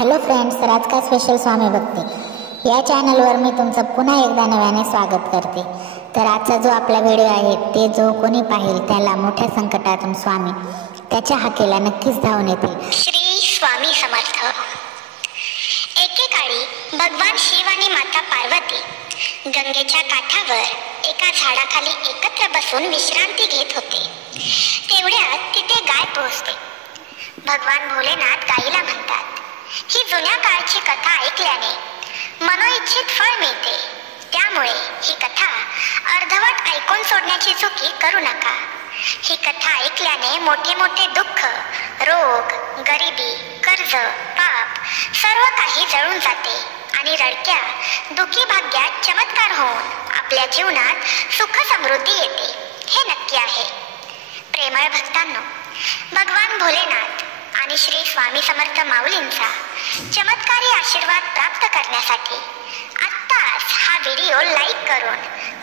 Hello friends, राजका special स्वामी भक्ती या चॅनलवर मी तुमचं पुन्हा एकदा नव्याने स्वागत करते। तर आजचा जो आपला व्हिडिओ आहे ते जो कोणी पाहिल त्याला मोठ्या संकटातून स्वामी त्याच्या हाकेला नक्कीच धावून येतील। श्री स्वामी समर्थ। एकेकाळी भगवान शिव आणि माता पार्वती गंगेच्या काठावर एका झाडाखाली एकत्र बसून विश्रांती घेत होते। तेवढ्यात तिथे गाय पोहोचते। भगवान भोलेनाथ गायीला म्हणतात, ही जुन्या काळची कथा ऐकल्याने मनोइच्छित फळ मिळते, त्यामुळे ही कथा अर्धवट ऐकून सोडण्याची चुकी करू नका। ही कथा ऐकल्याने मोठे मोठे दुःख, रोग, गरिबी, कर्ज, पाप सर्व काही जळून जाते आणि रडक्या दुःखी भाग्यात चमत्कार होऊन आपल्या जीवनात सुख समृद्धी येते, हे नक्की आहे। प्रेमळ भक्तांनो, भगवान भोलेनाथ आणि श्री स्वामी समर्थ माऊलींचा चमत्कारी आशीर्वाद प्राप्त करण्यासाठी आत्ताच हा व्हिडिओ लाईक करून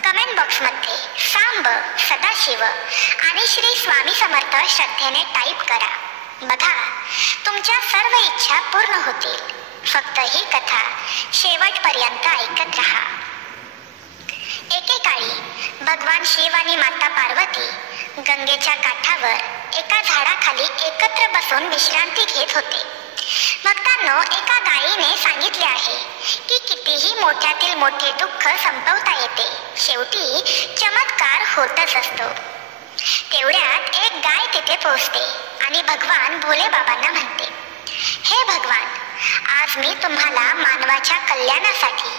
कमेंट बॉक्समध्ये सांब, सदाशिव आणि श्री स्वामी समर्थ श्रद्धेने टाईप करा। बघा, तुमच्या सर्व इच्छा पूर्ण होतील। फक्त ही कथा शेवटपर्यंत ऐकत रहा। एकेकाळी भगवान शिव आणि माता पार्वती गंगेच्या काठावर एका झाडाखाली एकत्र बसून विश्रांती घेत होते। भक्तांनो, एका गायीने सांगितले आहे की कितीही मोठ्यातील मोठे दुःख संपवता येते, शेवटी चमत्कार होतच असतो। तेवढ्यात एक गाय तिथे पोहोचते आणि भगवान भोले बाबांना म्हणते, हे भगवान, आज मी तुम्हाला मानवाच्या कल्याणासाठी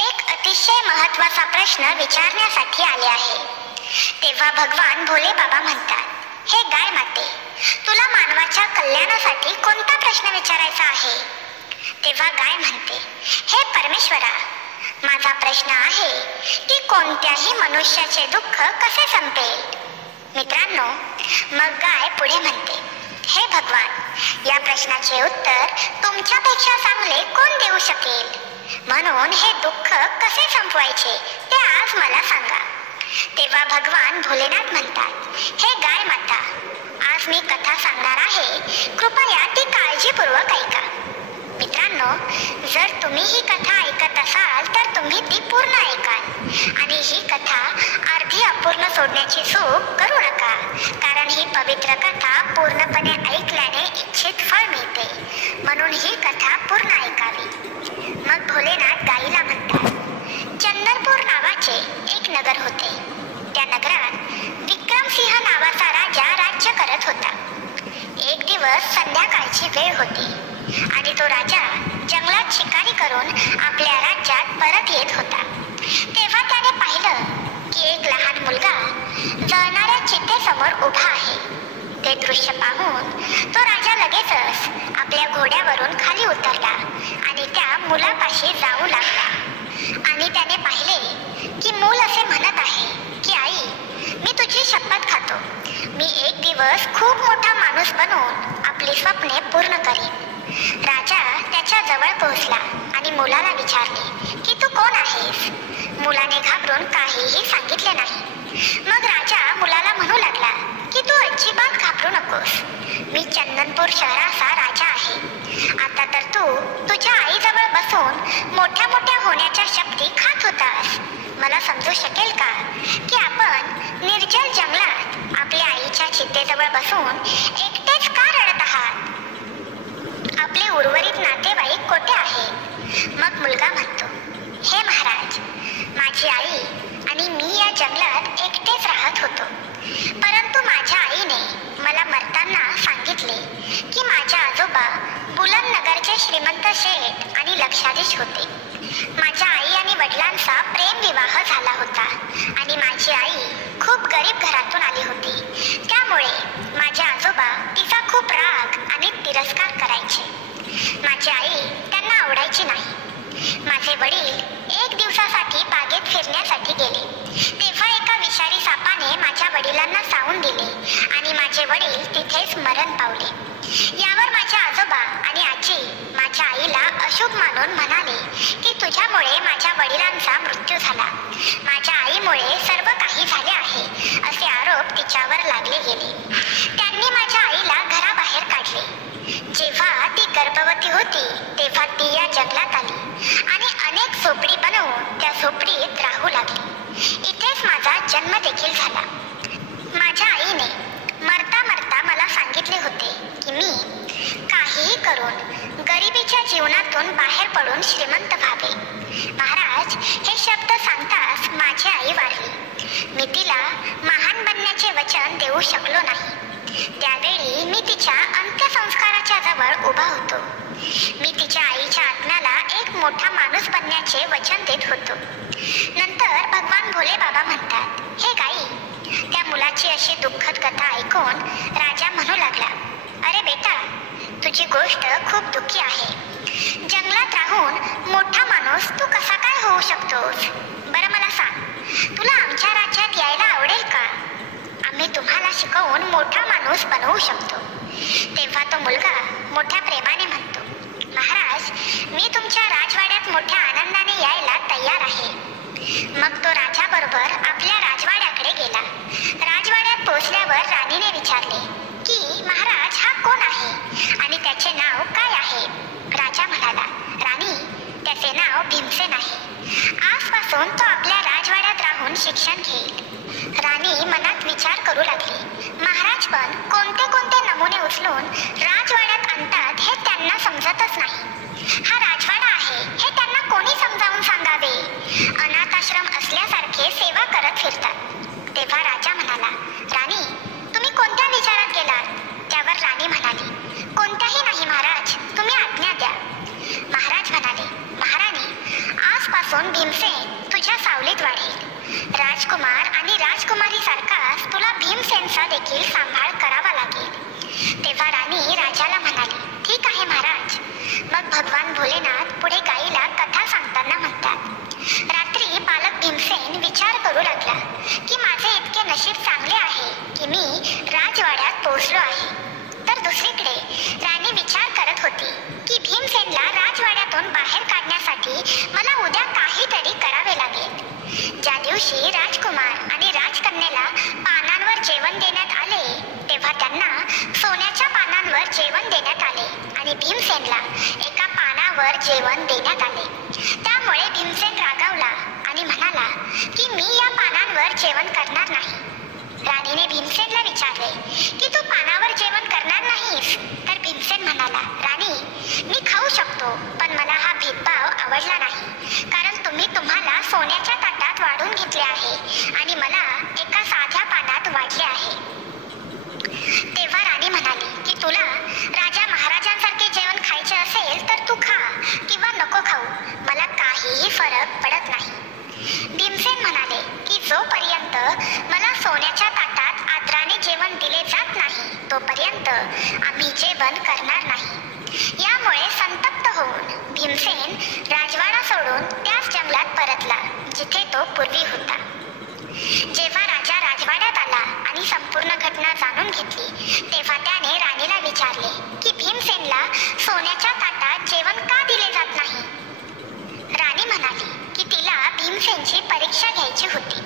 एक अतिशय महत्त्वाचा प्रश्न विचारण्यासाठी आले आहे। तेव्हा भगवान भोले बाबा म्हणतात, हे गाय माते, तुला मानवाच्या कल्याणासाठी कोणता प्रश्न विचारायचा आहे? तेव्हा गाय म्हणते, हे परमेश्वरा, माझा प्रश्न आहे की कोणत्याही मनुष्याचे दुःख कसे संपेल? मित्रांनो, मग गाय पुढे म्हणते, हे भगवान, या प्रश्नाचे उत्तर तुमच्यापेक्षा चांगले कोण देऊ शकेल? म्हणून हे दुःख कसे संपवायचे ते आज मला सांगा। तेव्हा भगवान भोलेनाथ म्हणतात, हे गाय माता, आज मी कथा सांगणार आहे, कृपया ती काळजीपूर्वक ऐका। मित्रांनो, जर तुम्ही ही कथा ऐकत असाल तर तुम्ही ती पूर्ण ऐकाल आणि ही कथा अर्धी अपूर्ण सोडण्याची चूक करू नका, कारण ही पवित्र कथा पूर्णपणे ऐकल्याने इच्छित फळ मिळते, म्हणून ही कथा पूर्ण ऐकावी। मग भोलेनाथ गायीला म्हणतात, चंदनपूर नावाचे एक नगर होते। त्या नगरात विक्रमसिंह नावाचा राजा राज्य करत होता। एक दिवस संध्याकाळची वेळ होती आणि तो राजा जंगलात शिकारी करून आपल्या राज्यात परत येत होता। तेव्हा त्याने पाहिलं की एक लहान मुलगा जळणाऱ्या चितेसमोर उभा आहे। ते दृश्य पाहून तो राजा लगेचच आपल्या घोड्यावरून खाली उतरला आणि त्या मुलापाशी जाऊ लागला आणि त्याने पाहिले की मूल असे म्हणत आहे की आई, मी तुझी शपथ खातो, मी एक दिवस खूप मोठा माणूस बनवून आपली स्वप्ने पूर्ण करीन। राजा त्याच्या जवळ पोहोचला आणि मुलाला विचारले की तू कोण आहेस? मुलाने घाबरून काहीही सांगितले नाही। मग राजा मुलाला म्हणू लागला की तू अजिबात घाबरू नकोस, मी चंदनपूर शहराचा राजा आहे। आता तर तू तुझ्या आईजवळ बसून मोठ्या मोठ्या होण्याच्या शक्ती खात होतास। मला समजू शकेल का की आपण निर्जल जंगलात आपल्या आईच्या चितेजवळ बसून एकटेच का रडत आहात? आपले उर्वरित नातेवाईक कोठे आहे? मग मुलगा म्हणतो, हे महाराज, माझी आई आणि मी या जंगलात एकटेच राहत होतो, परंतु माझ्या आईने मला मरताना सांगितले की माझे आजोबा बुलंदनगरचे श्रीमंत शेठ आणि लक्षाधीश होते। माझ्या आई आणि वडिलांचा प्रेम विवाह झाला होता आणि माझी आई खूप गरीब घरातून आली होती, त्यामुळे माझे आजोबा तिचा खूप राग आणि तिरस्कार करायचे। माझी आई त्यांना आवडायची नाही। माझे वडील एक दिवसासाठी बागेत फिरण्यासाठी गेले, तेव्हा एका विषारी सापाने माझ्या वडिलांना चावून दिले आणि माझे वडील तिथेच मरण पावले। यावर माझे आजोबा आणि आजी माझ्या आईला अशुभ मानून म्हणाले की तुझ्यामुळे माझ्या वडिलांचा मृत्यू झाला, माझ्या आईमुळे सर्व काही झाले आहे, असे आरोप तिच्यावर लागले गेले। त्यांनी माझ्या आईला घराबाहेर काढले। जेव्हा ती गर्भवती होती तेव्हा ती या जंगलात आली आणि अनेक झोपडी बनवून त्या झोपडीत राहू लागली. इथेच माझा जन्म देखील झाला. माझ्या आईने मरता मरता मला सांगितले होते की मी काहीही करून गरिबीच्या जीवनातून बाहेर पडून श्रीमंत व्हावे. महाराज हे शब्द सांगताच माझी आई वारली. मी तिला महान बनण्याचे वचन देऊ शकलो नाही. त्यावेळी मी तिच्या अंत्यसंस्काराच्या जवळ उभा होतो. मी तिच्या आईच्या आत्म्याला एक मोठा माणूस बनण्याचे वचन देत होतो. नंतर भगवान भोले बाबा म्हणतात, हे गाई. त्या मुलाची अशी दुःखद कथा ऐकून राजा म्हणू लागला, अरे बेटा, तुझी गोष्ट खूप दुःखी आहे. जंगलात राहून मोठा माणूस तू कसा काय होऊ शकतोस? बरं मला सांग, तुला आमच्या राज्यात यायला आवडेल का? आम्ही तुम्हाला शिकवून मोठा माणूस बनवू शकतो. तेव्हा तो मुलगा मोठ्या प्रेमाने म्हणतो, महाराज, मी तुमच्या राजवाड्यात मोठ्या आनंदाने यायला तयार आहे. मग तो राजाबरोबर आपल्या राजवाड्याकडे गेला. राजवाड्यात पोहोचल्यावर राणीने विचारले की महाराज हा कोण आहे आणि त्याचे नाव काय आहे? राजा म्हणाला, राणी, त्याचे नाव भीमसेन आहे. आजपासून तो आपल्या राजवाड्यात राहून शिक्षण घेईल. राणी मनात विचार करू लागली, महाराज पण कोणते कोणते नमुने उचलून राजवाड्यात आणतात हे त्यांना समजतच नाही. हा राजवाडा आहे हे त्यांना कोणी समजावून सांगावे? अनाथाश्रम असल्यासारखे सेवा करत फिरतात. तेव्हा राजा म्हणाला, राणी, तुम्ही कोणत्या विचारात गेलात? त्यावर राणी म्हणाली, कोणत्याही नाही महाराज, तुम्ही आज्ञा द्या. महाराज म्हणाले, महाराणी, आजपासून भीमसेन तुझ्या सावलीत वाढेल. राजकुमार आणि राजकुमारी सारखाच तुला भीमसेनचा देखील सांभाळ करावा लागेल. तेव्हा राणी राजाला म्हणाली, ठीक आहे महाराज. मग भगवान भोलेनाथ पुढे गाईला कथा सांगताना म्हणतात, रात्री बालक भीमसेन विचार करू लागला की माझे इतके नशीब चांगले आहे की मी राजवाड्यात पोहोचलो आहे. तर दुसरीकडे राणी विचार करत होती की भीमसेनला राजवाड्यातून बाहेर काढण्यासाठी मला उद्या काहीतरी करावे लागेल. ज्या दिवशी राजकुमार आणि राजकन्येला पानांवर जेवण देण्यात आले तेव्हा त्यांना सोन्याच्या पानांवर जेवण देण्यात आले आणि भीमसेनला एका पानावर जेवण देण्यात आले. त्यामुळे भीमसेन रागावला आणि म्हणाला की मी या पानांवर जेवण करणार नाही. राणीने भीमसेनला विचारले की तू पानावर जेवण करणार नाहीस? तर भीमसेन म्हणाला, राणी, मी खाऊ शकतो पण मला हा भेदभाव आवडला नाही, कारण तुम्ही तुम्हाला सोन्याच्या ताटात वाढून घेतले आहे आणि मला एका साध्या पानात वाढले आहे. तेव्हा राणी म्हणाली की तुला राजा महाराजांसारखे जेवण खायचे असेल तर तू खा किंवा नको खाऊ, मला काहीही फरक पडत नाही. भीमसेन म्हणाले की जोपर्यंत मला सोन्याच्या ताटात आदराने जेवण दिले जात नाही तोपर्यंत आम्ही जेवण करणार नाही. यामुळे संतप्त होऊन भीमसेन राजवाडा सोडून त्याच जंगलात परतला जिथे तो पूर्वी होता. जेव्हा राजा राजवाड्यात आला आणि संपूर्ण घटना जाणून घेतली तेव्हा त्याने राणीला विचारले की भीमसेनला सोन्याच्या ताटात जेवण का दिले जात नाही? राणी म्हणाली की तिला भीमसेनची परीक्षा घ्यायची होती,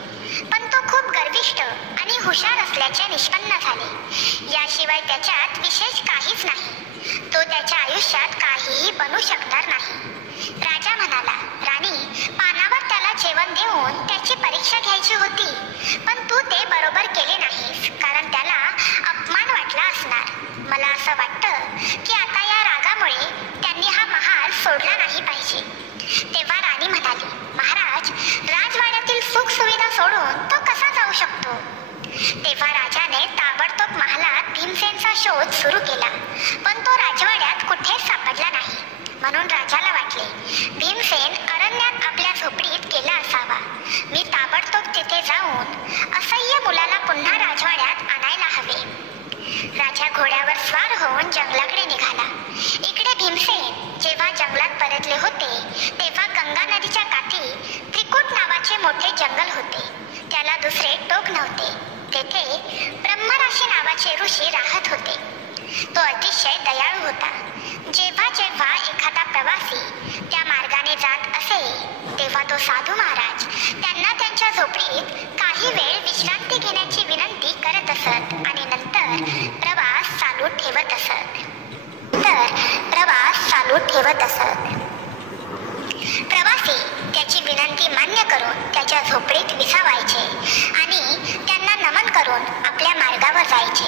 पण तो खूप गर्विष्ठ आणि हुशार असल्याचे निष्पन्न झाले. याशिवाय त्याच्यात विशेष काहीच नाही. तो त्याच्या आयुष्यात काहीही बनू शकणार नाही. राजा म्हणाला, राणी, पानावर त्याला जेवण देऊन त्याची परीक्षा घ्यायची होती, पण तू ते बरोबर केले नाहीस कारण त्याला अपमान वाटला असणार. मला असं वाटतं की आता या रागामुळे त्यांनी हा महाल सोडला नाही पाहिजे. तेव्हा राणी म्हणाली, महाराज, राजवाड्यातील सुख सुविधा सोडून तो कसा जाऊ शकतो? तेव्हा राजाने ताबडतोब महालात भीमसेनचा शोध सुरू केला, पण तो राजवाड्यात कुठेच सापडला नाही. म्हणून राजाला वाटले भीमसेन अरण्यात आपल्या झोपडीत गेला असावा. मी ताबडतोब तिथे जाऊन असह्य मुलाला पुन्हा राजवाड्यात आणायला हवे. राजा घोड्यावर स्वार होऊन जंगलाकडे निघाला. इकडे भीमसेन जेव्हा जंगलात परतले होते तेव्हा गंगा नदीच्या काठी त्रिकुट नावाचे मोठे जंगल होते. त्याला दुसरे टोक नव्हते. तेथे ब्रह्मराशी नावाचे ऋषी राहत होते. तो अतिशय दयाळू होता. जेव्हा जेव्हा एखादा प्रवासी त्या मार्गाने जात असे तेव्हा तो साधू महाराज त्यांना त्यांच्या झोपडीत काही वेळ विश्रांती घेण्याची विनंती करत असत आणि नंतर प्रवास चालू ठेवत असत. ठेवत असत. प्रवासी त्याची विनंती मान्य करून त्याच्या झोपडीत विसावायचे आणि त्यांना नमन करून आपल्या मार्गावर जायचे.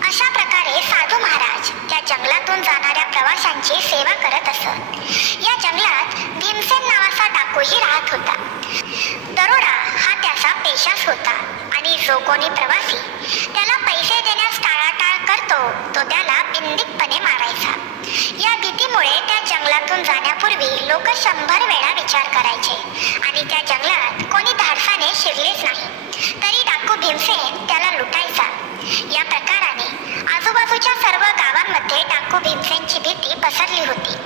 अशा प्रकारे साधू महाराज त्या जंगलातून जाणाऱ्या प्रवाशांची सेवा करत असत. या जंगलात भीमसेन नावाचा डाकूही राहत होता. दरोडा हा त्याचा पेशाच होता आणि जो कोणी प्रवासी त्याला पैसे देण्यास टाळाटाळ करतो तो त्याला बिनदिकपणे मारायचा. या भीतीमुळे त्या जंगलातून जाण्यापूर्वी लोक 100 वेळा विचार करायचे आणि त्या जंगलात कोणी धाडसाने शिरलेच नाही तरी डाकू भीमसेन त्याला लुटायचा. या प्रकाराने आजूबाजूच्या सर्व गावांमध्ये डाकू भीमसेनची भीती पसरली होती.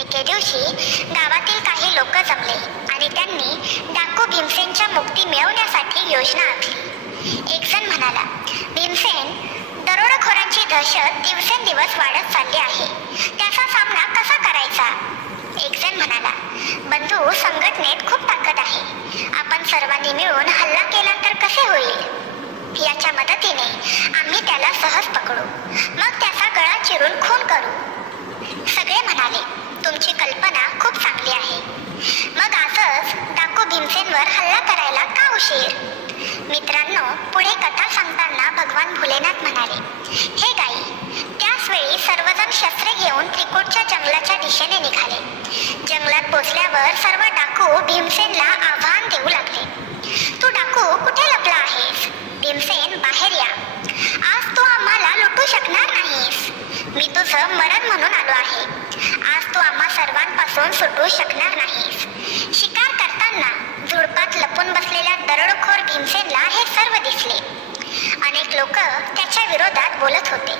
एके दिवशी गावातील काही लोक जमले आणि त्यांनी डाकू भीमसेनच्या मुक्ती मिळवण्यासाठी योजना आखली. एक जण म्हणाला, भीमसेन, दरोडेखोरांची दहशत दिवसेंदिवस वाढत चालली आहे, त्याचा सामना कसा करायचा? एक जण म्हणाला, बंधू, संघटनेत खूप ताकद आहे, आपण सर्वांनी मिळून हल्ला केला तर कसे होईल? याच्या मदतीने आम्ही त्याला सहज पकडू, मग त्याचा गळा चिरून खून करू. सगळे म्हणाले, तुमची कल्पना खूप चांगली आहे. मग आजच डाकू भीमसेनवर हल्ला करायला का उशीर? मित्रांनो, पुढे कथा सांगताना भगवान भोलेनाथ म्हणाले, हे गाई. त्याच वेळी सर्वजण शस्त्रे घेऊन त्रिकूटच्या जंगलाच्या दिशेने निघाले. जंगलात पोचल्यावर सर्व डाकू भीमसेनला आव्हान देऊ लागले. तू डाकू कुठे लपला आहेस? भीमसेन, बाहेर या. आज तू आम्हाला लुटू शकणार नाहीस. मी तुझं मरण म्हणून आलो आहे. आज तू आम्हा सर्वांपासून सुटू शकणार नाहीस. शिकार करताना झुडपात लपून बसलेल्या दरोडेखोर भीमसेनला हे सर्व दिसले. अनेक लोक त्याच्या विरोधात बोलत होते.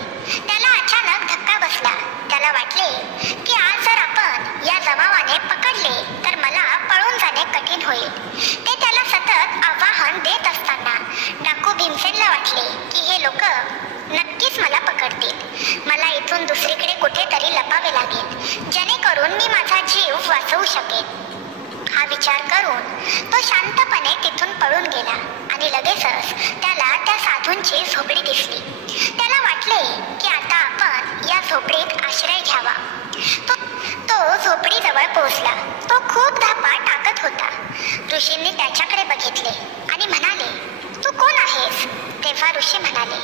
त्याला अचानक धक्का बसला. त्याला वाटले की आज जर आपण या जमावाने पकडले तर मला पळून जाणे कठीण होईल. ते त्याला सतत आव्हान देत असताना डाकू भीमसेनला वाटले की हे लोक नक्कीच मला पकडतील. मला इथून दुसरीकडे कुठेतरी लपावे लागेल जेणेकरून मी माझा जीव वाचवू शकेन. हा विचार करून तो शांतपणे तिथून पळून गेला आणि लगेचच त्याला त्या साधूंची झोपडी दिसली. त्याला वाटले की आता आपण या झोपडीत आश्रय घ्यावा. तो झोपडीजवळ पोहोचला. तो खूप धापा टाकत होता. ऋषींनी त्याच्याकडे बघितले आणि म्हणाले, तू कोण आहेस? तेव्हा ऋषी म्हणाले,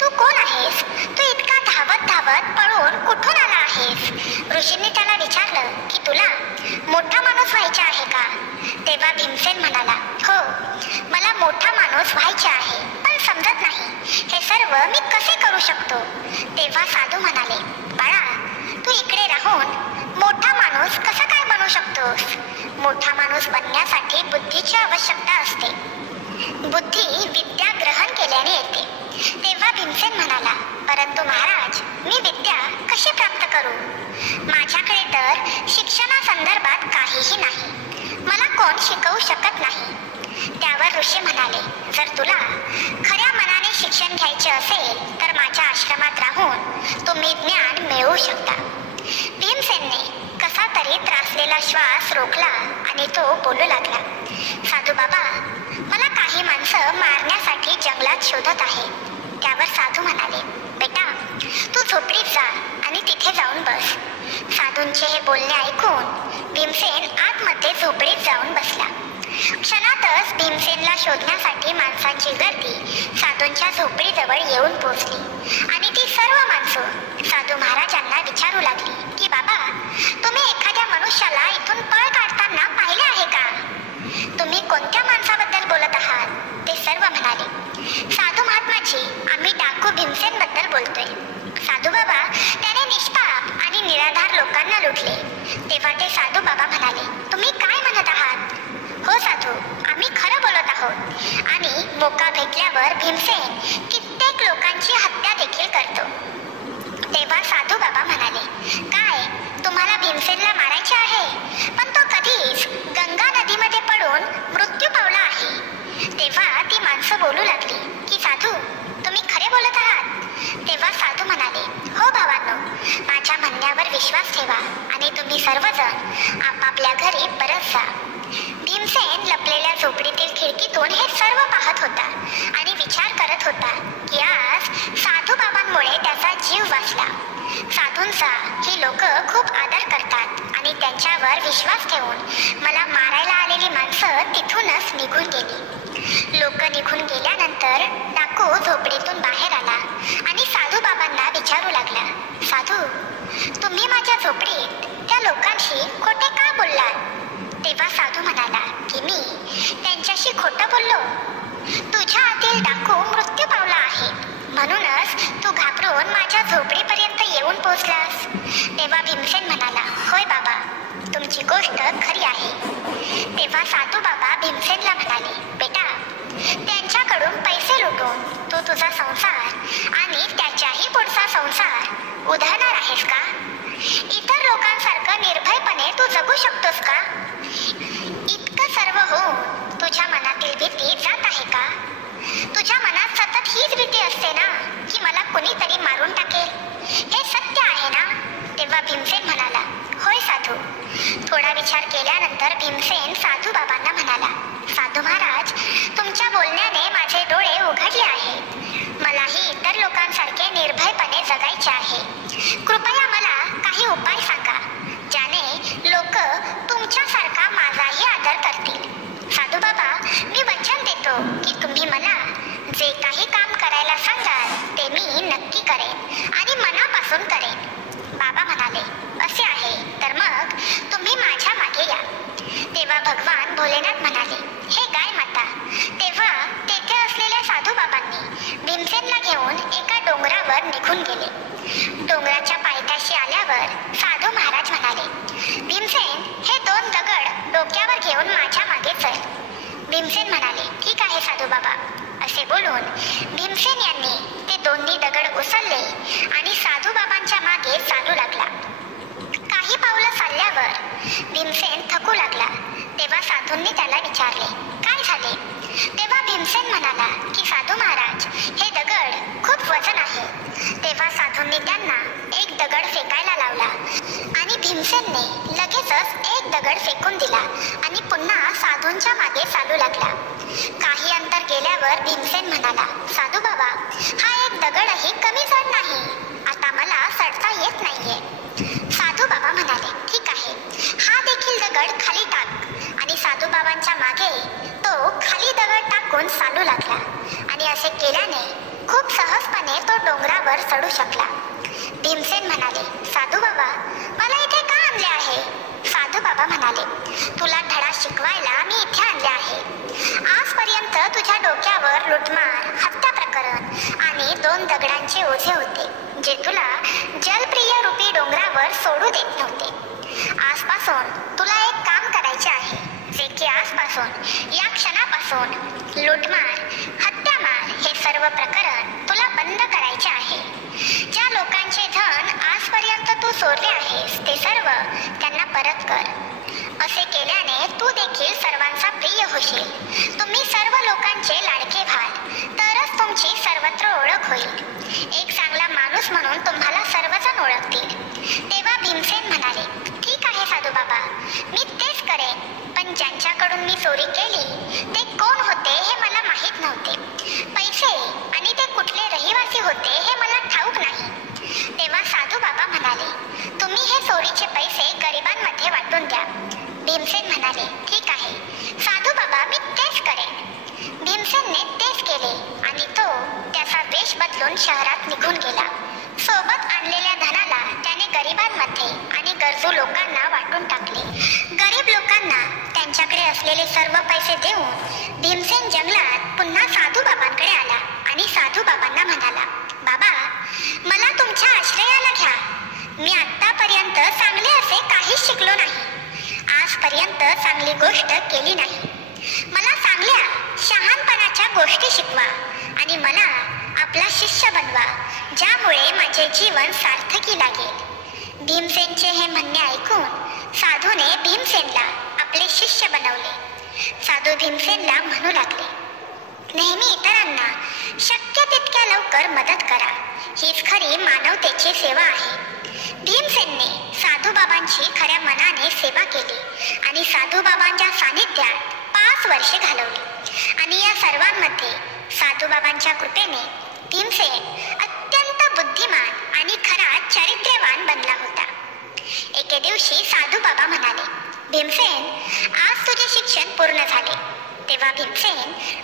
तू कोण आहेस? तू इतका धावत धावत पळून कुठून आला आहेस? ऋषींनी त्याला विचारलं की तुला मोठा माणूस व्हायचा आहे का? तेव्हा भीमसेन म्हणाला, हो, मला मोठा माणूस व्हायचे आहे, पण समजत नाही हे सर्व मी कसे करू शकतो. तेव्हा साधू म्हणाले, बाळा, तू इकडे राहून मोठा माणूस कसा काय बनू शकतोस? मोठा माणूस बनण्यासाठी बुद्धीची आवश्यकता असते. बुद्धी विद्या ग्रहण केल्याने येते. तेव्हा भीमसेन म्हणाला, परंतु महाराज, मी विद्या कशी प्राप्त करू? माझ्याकडे तर शिक्षणासंदर्भात काहीही नाही. मला कोण शिकवू शकत नाही. त्यावर ऋषी म्हणाले, जर तुला खऱ्या मनाने शिक्षण घ्यायचे असेल तर माझ्या आश्रमात राहून तुम्ही ज्ञान मिळवू शकता. भीमसेनने कसा तरी त्रासलेला श्वास रोखला आणि तो बोलू लागला, साधू बाबा, मला काही माणसं मारण्यासाठी जंगलात शोधत आहे. त्यावर साधू म्हणाले, बेटा, तू झोपडीत जा आणि तिथे जाऊन बस. साधूंचे हे बोलणे ऐकून भीमसेन आतमध्ये झोपडीत जाऊन बसला. क्षणातच भीमसेनला शोधण्यासाठी माणसांची गर्दी साधूंच्या झोपडीजवळ येऊन पोहोचली आणि ती सर्व माणसं साधू महाराजांना विचारू लागली की बाबा, तुम्ही एखाद्या मनुष्याला इथून पळ काढताना पाहिले आहे का? तुम्ही कोणत्या माणसाबद्दल बोलत आहात? ते सर्व म्हणाले, साधू महात्माजी, आम्ही डाकू भीमसेन बद्दल बोलतोय. साधू बाबा, त्याने निष्पाप आणि निराधार लोकांना लुटले. तेव्हा ते साधू बाबा म्हणाले, तुम्ही काय म्हणत आहात? हो साधू, आम्ही खरं बोलत आहोत आणि मोका भेटल्यावर भीमसेन कित्येक लोकांची हत्या देखील करतो. तेव्हा साधू बाबा म्हणाले, काय तुम्हाला भीमसेनला मारायचे आहे? पण तो कधीच गंगा नदीमध्ये पडून मृत्यू पावला आहे. तेव्हा ती माणसं बोलू लागली की साधू, तुम्ही खरे बोलत आहात. तेव्हा साधू म्हणाले, हो भावांनो, माझ्या म्हणण्यावर विश्वास ठेवा आणि तुम्ही सर्वजण आपापल्या घरी परत जा. भीमसेन लपलेल्या झोपडीतील खिडकीतून हे सर्व पाहत होता आणि विचार करत होता की आज साधू बाबांमुळे त्याचा जीव वाचला. साधूंचा ही लोक खूप आदर करतात आणि त्यांच्यावर विश्वास ठेवून मला मारायला आलेली माणसं तिथूनच निघून गेली. लोक निघून गेल्यानंतर डाकू झोपडीतून बाहेर आला आणि साधू बाबांना विचारू लागला, साधू, तुम्ही माझ्या झोपडीत त्या लोकांशी खोटे का बोललात? तेव्हा साधू म्हणाला की मी त्यांच्याशी खोटं बोललो. तुझ्या आतील डाकू मृत्यू पावला आहे, म्हणूनच तू घाबरून माझ्या झोपडीपर्यंत येऊन पोहोचलास. तेव्हा भीमसेन म्हणाला, होय बाबा, तुमची गोष्ट खरी आहे. तेव्हा साधू बाबा भीमसेनला म्हणाले, बेटा, त्यांच्याकडून पैसे लुटून तू तुझा संसार आणि त्याच्याही पुढचा संसार उधळणार आहेस का? इतर लोकांसारखं निर्भयपणे तू जगू शकतोस का? इतकं सर्व होऊन तुझ्या मनातील भीती जात आहे का? तुझ्या मनात सतत हीच भीती असते ना की मला कुणीतरी मारून टाकेल. हे सत्य आहे ना? तेव्हा भीमसेन म्हणाला, होय साधू. थोडा विचार केल्यानंतर भीमसेन साधू बाबांना म्हणाला, साधू महाराज, तुमच्या बोलण्याने माझे डोळे उघडले आहेत. मलाही इतर लोकांसारखे निर्भयपणे जगायचे आहे. कृपया मला काही उपाय सांगा ज्याने लोक तुमच्यासारखा माझाही आदर करतील. साधू बाबा, मी वचन देतो की तुम्ही मला जे काही काम करायला सांगाल ते मी नक्की करेन आणि मनापासून करेन. बाबा म्हणाले, असे आहे तर मग तुम्ही माझ्या मागे या. तेव्हा भगवान भोलेनाथ म्हणाले, हे गाय माता. तेव्हा तेथे असलेल्या साधू बाबांनी भीमसेनला घेऊन एका डोंगरावर निघून गेले. डोंगराच्या पायथ्याशी आल्यावर साधू महाराज म्हणाले, भीमसेन, हे 2 दगड डोक्यावर घेऊन माझ्या मागे चल. भीमसेन म्हणाले, ठीक आहे साधू बाबा. असे बोलून भीमसेन यांनी ते दोन्ही दगड उचलले आणि साधू बाबांच्या मागे चालू लागला. काही पावलं चालल्यावर भीमसेन थकू लागला. तेव्हा साधूंनी त्याला विचारले, काय झाले? तेव्हा भीमसेन म्हणाला की साधू महाराज, हे दगड खूप वजन आहे. तेव्हा साधूंनी त्यांना एक दगड फेकायला लावला आणि भीमसेनने लगेचच एक दगड फेकून दिला आणि पुन्हा साधूंच्या मागे चालू लागला. काही अंतर गेल्यावर भीमसेन म्हणाला, साधू बाबा, हा एक दगडही कमी जड नाही. आता मला चढता येत नाहीये. साधू बाबा म्हणाले, ठीक आहे, हा देखील दगड खाली टाक. आणि साधू बाबांच्या मागे तो खाली दगड टाकून चालू लागला आणि असे केल्याने खूप सहजपणे तो डोंगरावर चढू शकला. भीमसेन म्हणाले, साधू बाबा, मला इथे का आणले आहे? साधू बाबा म्हणाले, तुला धडा शिकवायला मी इथे आणले आहे. आजपर्यंत तुझ्या डोक्यावर लुटमार, हत्या प्रकरण आणि 2 दगडांचे ओझे होते जे तुला जलप्रिय रूपी डोंगरावर सोडू देत नव्हते. आजपासून तुला एक काम करायचे आहे, जे की आजपासून, या क्षणापासून लुटमार, हत्यामार हे सर्व प्रकरण तुला बंद करायचे आहे. ज्या लोकांचे धन आजपर्यंत तू चोरले आहेस ते सर्व त्यांना परत कर. असे केल्याने तू देखील सर्वांचा प्रिय होशील. तुम्ही सर्व लोकांचे लाडके व्हाल, तरच तुमची सर्वत्र ओळख होईल. एक चांगला माणूस म्हणून तुम्हाला सर्वजण ओळखतील. तेव्हा भीमसेन म्हणाले, ठीक आहे साधू बाबा, मी तेच करेन. पण ज्यांच्याकडून मी चोरी केली ते कोण होते हे मला माहीत नव्हते. पैसे आणि ते कुठले रहिवासी होते हे मला ठाऊक नाही. तेव्हा साधू बाबा म्हणाले, तुम्ही हे चोरीचे पैसे गरिबांमध्ये वाटून द्या. भीमसेन म्हणाले, ठीक आहे साधू बाबा, मी तेच करेन. भीमसेनने तेच केले आणि तो त्याचा वेश बदलून शहरात निघून गेला. सोबत आणलेल्या धनाला त्याने गरिबांमध्ये आणि गरजू लोकांना वाटून टाकले. गरीब लोकांना त्यांच्याकडे असलेले सर्व पैसे देऊन भीमसेन जंगलात पुन्हा साधू बाबांकडे आला आणि साधू बाबांना म्हणाला, बाबा, मला तुमच्या आश्रयाला घ्या. मी आतापर्यंत चांगले असे काहीच शिकलो नाही. आजपर्यंत चांगली गोष्ट केली नाही. मला चांगल्या शहाणपणाच्या गोष्टी शिकवा आणि मला आपला शिष्य बनवा, ज्यामुळे माझे जीवन सार्थकी लागेल. भीमसेनचे हे म्हणणे ऐकून साधूने भीमसेनला आपले शिष्य बनवले. साधू भीमसेनला म्हणू लागले, नेहमी इतरांना शक्य तितक्या लवकर मदत करा. हीच खरी मानवतेची सेवा आहे. भीमसेनने साधू बाबांची खऱ्या मनाने सेवा केली आणि साधू बाबांच्या सानिध्यात 5 वर्षे घालवली. आणि या सर्वांमध्ये साधू बाबांच्या कृपेने भीमसेन अत्यंत बुद्धिमान आणि खरा चारित्र्यवान पण बनला होता. एके दिवशी साधू बाबा म्हणाले, भीमसेन, आज तुझे शिक्षण पूर्ण झाले. तेव्हा भीमसेन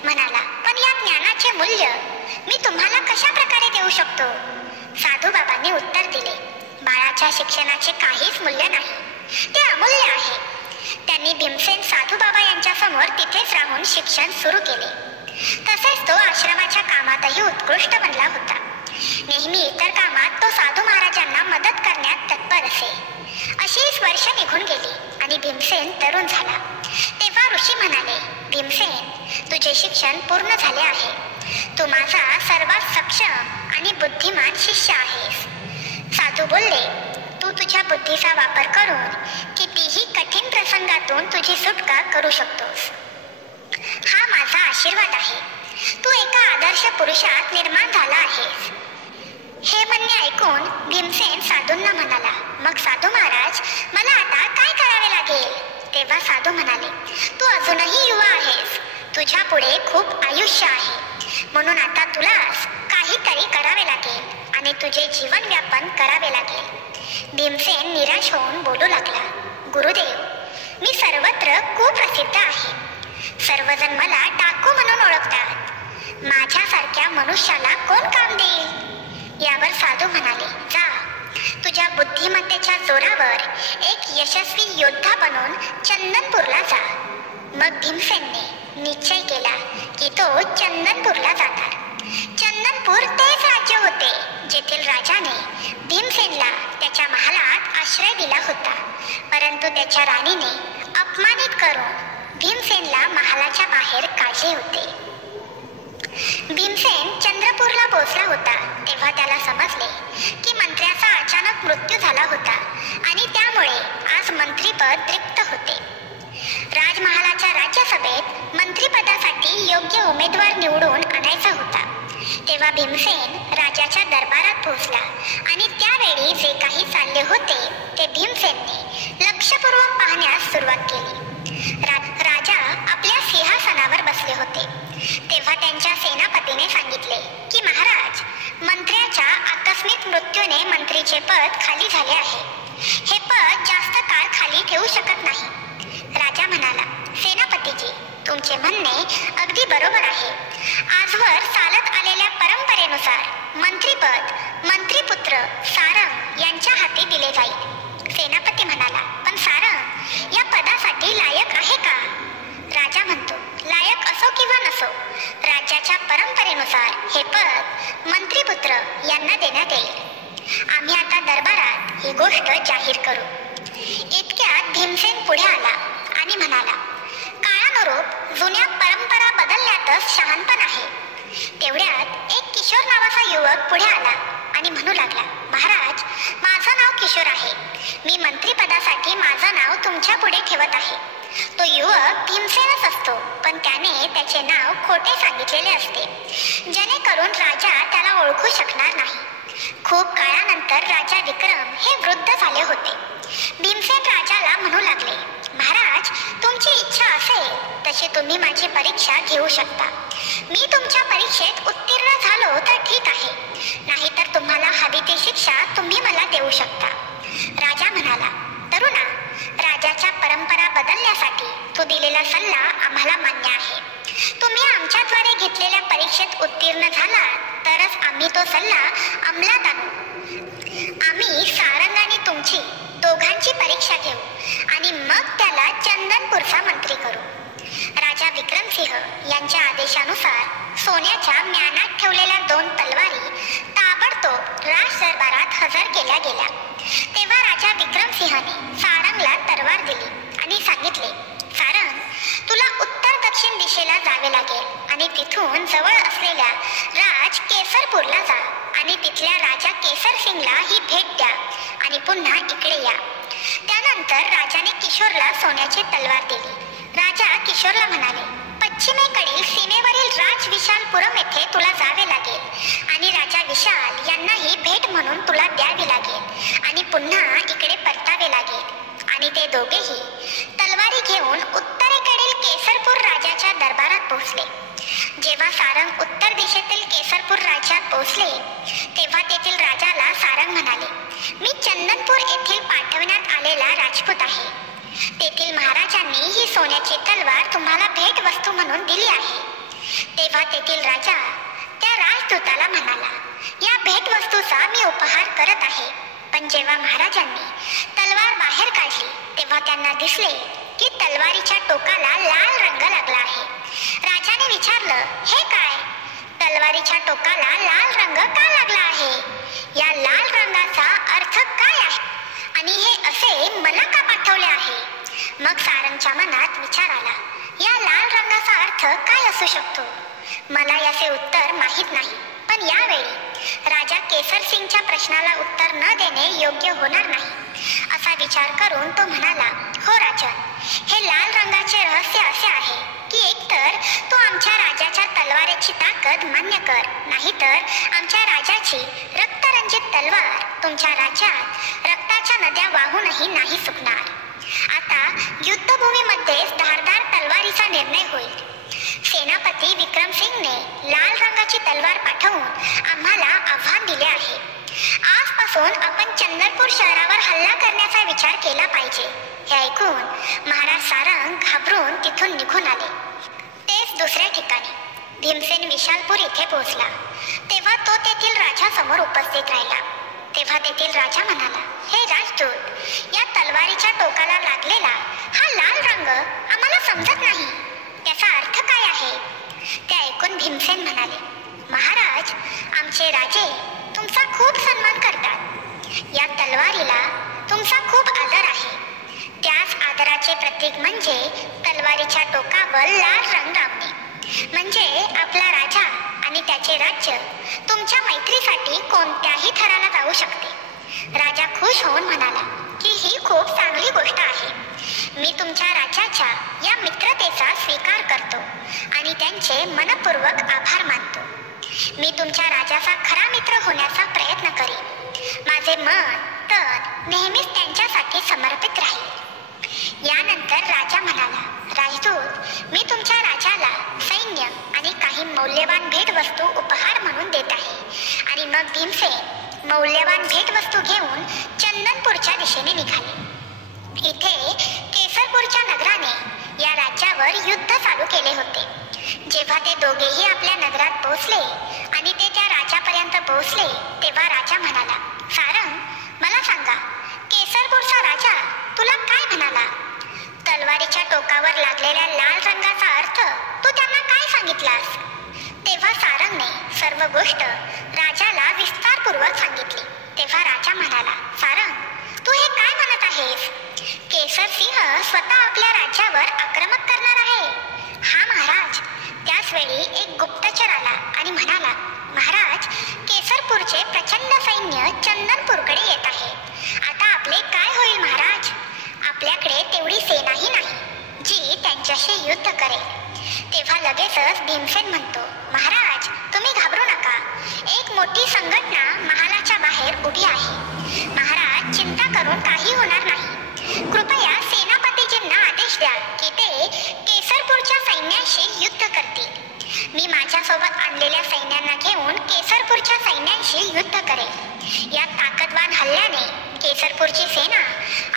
म्हणाला, पण या ज्ञानाचे मूल्य मी तुम्हाला कशा प्रकारे देऊ शकतो? साधू बाबांनी उत्तर दिले, बाळाच्या शिक्षणाचे काहीच मूल्य नाही, ते अमूल्य आहे. त्यांनी भीमसेन साधू बाबा यांच्या समोर तिथेच राहून शिक्षण सुरू केले. तसेच तो आश्रमाच्या कामातही उत्कृष्ट बनला होता. नेहमी इतर कामात तो साधू महाराजांना मदत करण्यात तत्पर असे. अशीच वर्ष निघून गेली आणि भीमसेन तरुण झाला. तेव्हा ऋषी म्हणाले, भीमसेन, तुझे शिक्षण पूर्ण झाले आहे. तू माझा सर्वात सक्षम आणि बुद्धिमान शिष्य आहेस. साधू बोलले, तू तुझ्या बुद्धीचा वापर करून कितीही कठीण प्रसंगातून तुझी सुटका करू शकतोस. हा माझा आशीर्वाद आहे. तू एका आदर्श पुरुषात निर्माण झाला आहेस. हे म्हणणे ऐकून भीमसेन साधूंना म्हणाला, मग साधू महाराज, मला आता काय करावे लागेल? तेव्हा साधू म्हणाले, तू अजूनही युवा आहेस. तुझ्या पुढे खूप आयुष्य आहे. म्हणून आता तुलाच काहीतरी करावे लागेल आणि तुझे जीवन व्यापन करावे लागेल. भीमसेन निराश होऊन बोलू लागला, गुरुदेव, मी सर्वत्र कुप्रसिद्ध आहे. सर्वजण मला डाकू म्हणून ओळखतात. माझ्यासारख्या मनुष्याला कोण काम देईल? यावर साधू म्हणाले, जा, तुझ्या बुद्धिमत्तेच्या जोरावर एक यशस्वी योद्धा बनून चंदनपूरला जा. मग भीमसेनने निश्चय केला की तो चंदनपूरला जाणार. चंदनपूर तेच राज्य होते जेथील राजाने भीमसेनला त्याच्या महालात आश्रय दिला होता. परंतु त्याच्या राणीने अपमानित करून भीमसेनला महालाच्या बाहेर काढले होते. भीमसेन चंद्रपूरला पोहोचला होता तेव्हा त्याला समजले की मंत्र्याचा अचानक मृत्यू झाला होता आणि त्यामुळे आज मंत्रीपद रिक्त होते. राजमहालाच्या राज्यसभेत मंत्रिपदासाठी योग्य उमेदवार निवडून आणायचा होता. तेव्हा भीमसेन राजाच्या दरबारात पोहोचला आणि त्यावेळी जे काही चालले होते ते भीमसेनने लक्षपूर्वक पाहण्यास सुरुवात केली. राजा आपल्या सिंहासनावर बसले होते. तेव्हा त्यांच्या सेनापतीने सांगितले की महाराज, मंत्र्याच्या आकस्मिक मृत्यूने मंत्रीचे पद खाली झाले आहे. हे पद जास्त काळ खाली ठेवू शकत नाही. राजा म्हणाला, सेनापतीजी, तुमचे म्हणणे अगदी बरोबर आहे. आजवर चालत आलेल्या परंपरेनुसार मंत्रीपद मंत्रीपुत्र सारंग यांच्या हाती दिले जाईल. सेनापती म्हणाला, पण सारंग या पदासाठी लायक आहे का? राजा म्हणतो, लायक असो किंवा नसो, राज्याच्या परंपरेनुसार हे पद मंत्रीपुत्र यांना देण्यात येईल. आम्ही आता दरबारात ही गोष्ट जाहीर करू. इतक्यात भीमसेन पुढे आला आणि म्हणाला, काळानुरूप जुन्या परंपरा बदलण्यातच शहाणपण आहे. तेवढ्यात एक किशोर नावाचा युवक पुढे आला आणि म्हणू लागला, महाराज, माझं नाव किशोर आहे. मी मंत्रीपदासाठी माझं नाव तुमच्या पुढे ठेवत आहे. तो युवक भीमसेनच असतो, पण त्याने त्याचे नाव खोटे सांगितलेले असते, जेणेकरून राजा त्याला ओळखू शकणार नाही. खूप काळानंतर राजा विक्रम हे वृद्ध झाले होते. भीमसेन राजाला म्हणू लागले, महाराज, तुमची इच्छा असेल तशी तुम्ही माझी परीक्षा घेऊ शकता. मी तुमच्या परीक्षेत उत्तीर्ण झालो तर ठीक आहे, नाहीतर तुम्हाला हवी ती शिक्षा तुम्ही मला देऊ शकता. राजा म्हणाला, तरुणा, राजाच्या परंपरा बदलण्यासाठी तू दिलेला सल्ला आम्हाला मान्य आहे. तुम्ही आमच्याद्वारे घेतलेल्या परीक्षेत उत्तीर्ण झाला तरच आम्ही तो सल्ला अंमलात आणू. आम्ही सारंग आणि तुमची दोघांची परीक्षा घेऊ आणि मग त्याला चंदनपूरचा मंत्री करू. राजा विक्रमसिंह यांच्या आदेशानुसार सोन्याच्या म्यानात ठेवलेल्या 2 तलवारी ताबडतोब राज दरबारात हजर केल्या गेल्या. तेव्हा राजा विक्रमसिंहने सारंगला तलवार दिली आणि सांगितले, सारंग, तुला उत्तर दक्षिण दिशेला जावे लागेल आणि तिथून जवळ असलेल्या राज केसरपूरला जा आणि तिथल्या राजा केसर सिंगला ही भेट द्या आणि पुन्हा इकडे या. त्यानंतर राजाने किशोरला सोन्याची तलवार दिली. राजा किशोरला म्हणाले, पश्चिमेकडील सीमेवरील राज विशालपुरम येथे तुला जावे लागेल आणि राजा विशाल यांनाही भेट म्हणून तुला द्यावी लागेल आणि पुन्हा इकडे परतावे लागेल. आणि ते दोघेही तलवारी घेऊन उत्तरेकडील केसरपूर राजाच्या दरबारात पोहोचले. जेव्हा सारंग उत्तर दिशेतील केसरपूर राज्यात पोहोचले तेव्हा तेथील राजाला सारंग म्हणाले, मी चंदनपूर येथील पाठवण्यात आलेला राजपूत आहे. तेथील महाराजांनी ही सोन्याची तलवार तुम्हाला भेट वस्तू म्हणून दिली आहे. तेव्हा तेथील राजा त्या राजदूताला म्हणाला, या भेट वस्तूचा मी उपहार करत आहे. पण जेव्हा महाराजांनी तलवार बाहेर काढली तेव्हा त्यांना दिसले की तलवारीच्या टोकाला लाल रंग लागला आहे. राजाने विचारलं, हे काय? तलवारीच्या टोकाला लाल रंग का लागला आहे? या लाल रंगाचा अर्थ काय आहे आणि हे असे मला का पाठवले आहे? मग सारंगच्या मनात विचार आला, या लाल रंगाचा अर्थ काय असू शकतो? मला याचे उत्तर माहीत नाही. पण यावेळी राजा केसर सिंगच्या प्रश्नाला उत्तर न देणे योग्य होणार नाही असा विचार करून तो म्हणाला, हो राजन, हे लाल रंगाचे रहस्य असे आहे की एकतर तू आमच्या राजाच्या तलवारीची ताकद मान्य कर, नाहीतर आमच्या राजाची रक्तरंजित तलवार तुमच्या राज्यात रक्ताच्या नद्या वाहूनही नाही सुकणार. आता युद्धभूमीमध्येच धारदार तलवारीचा निर्णय होईल. सेनापती विक्रम सिंगने लाल रंगाची तलवार पाठवून आम्हाला आव्हान दिले आहे. आजपासून आपण चंदनपूर शहरावर हल्ला करण्याचा विचार केला पाहिजे. हे ऐकून महाराज सारंग घाबरून तिथून निघून आले. तेच दुसऱ्या ठिकाणी भीमसेन विशालपूर इथे पोहोचला. तेव्हा तो तेथील राजासमोर उपस्थित राहिला. तेव्हा तेथील राजा म्हणाला, हे राजदूत, या तलवारीच्या टोकाला लागलेला हा लाल रंग आम्हाला समजत नाही. त्याचा अर्थ काय आहे? ते ऐकून भीमसेन म्हणाले, महाराज, आमचे राजे तुमचा खूप सन्मान करतात. या तलवारीला तुमचा खूप आदर आहे. त्याच आदराचे प्रतीक म्हणजे तलवारीच्या टोकावर लाल रंग लावणे. म्हणजे आपला राजा आणि त्याचे राज्य तुमच्या मैत्रीसाठी कोणत्याही थराला जाऊ शकते. राजा खुश होऊन म्हणाला की ही खूप चांगली गोष्ट आहे. मी तुमच्या राजाच्या या मित्रतेचा स्वीकार करतो आणि त्यांचे मनपूर्वक आभार मानतो. मी तुमच्या राजाचा खरा मित्र होण्याचा प्रयत्न करीन. माझे मन तन नेहमीच त्यांच्यासाठी समर्पित राहील. यानंतर राजा म्हणाला, राजदूत, मी तुमच्या राजाला सैन्य आणि काही मौल्यवान भेटवस्तू उपहार म्हणून देत आहे. आणि मग भीमसेन मौल्यवान भेटवस्तू घेऊन चंदनपूरच्या दिशेने निघाले. इथे केसरपूरच्या नगराने या राज्यावर युद्ध चालू केले होते. जेव्हा ते दोघेही आपल्या नगरात पोहोचले आणि ते त्या राजापर्यंत पोहोचले तेव्हा राजा म्हणाला, सारंग, मला सांगा, केसरपूरचा राजा तुला काय म्हणाला? तलवारीच्या टोकावर लागलेल्या लाल रंगाचा अर्थ तू त्यांना काय सांगितलास? तेव्हा सारंगने सर्व गोष्ट राजाला विस्तारपूर्वक सांगितली. तेव्हा राजा म्हणाला, सारंग, तू हे काय म्हणत आहेस? केसर सिंह स्वतः आपल्या राज्यावर आक्रमण करणार आहे? हा महाराज. त्याच वेळी एक गुप्तचर आला आणि म्हणाला, महाराज, केसरपूरचे प्रचंड सैन्य चंदनपूरकडे येत आहे. आता आपले काय होईल महाराज? आपल्याकडे तेवढी सेनाही नाही जी त्यांच्याशी युद्ध करेल. तेव्हा लगेचच भीमसेन म्हणतो, महाराज, तुम्ही घाबरू नका. एक मोठी संघटना महालाच्या बाहेर उभी आहे. महाराज, चिंता करून काही होणार नाही. कृपया सेनापतीजींना आदेश द्या की ते केसरपूरच्या सैन्याशी युद्ध करतील. मी माझ्यासोबत आणलेल्या सैन्यांना घेऊन केसरपूरच्या सैन्यांशी युद्ध करेल. या ताकदवान हल्ल्याने केसरपूरची सेना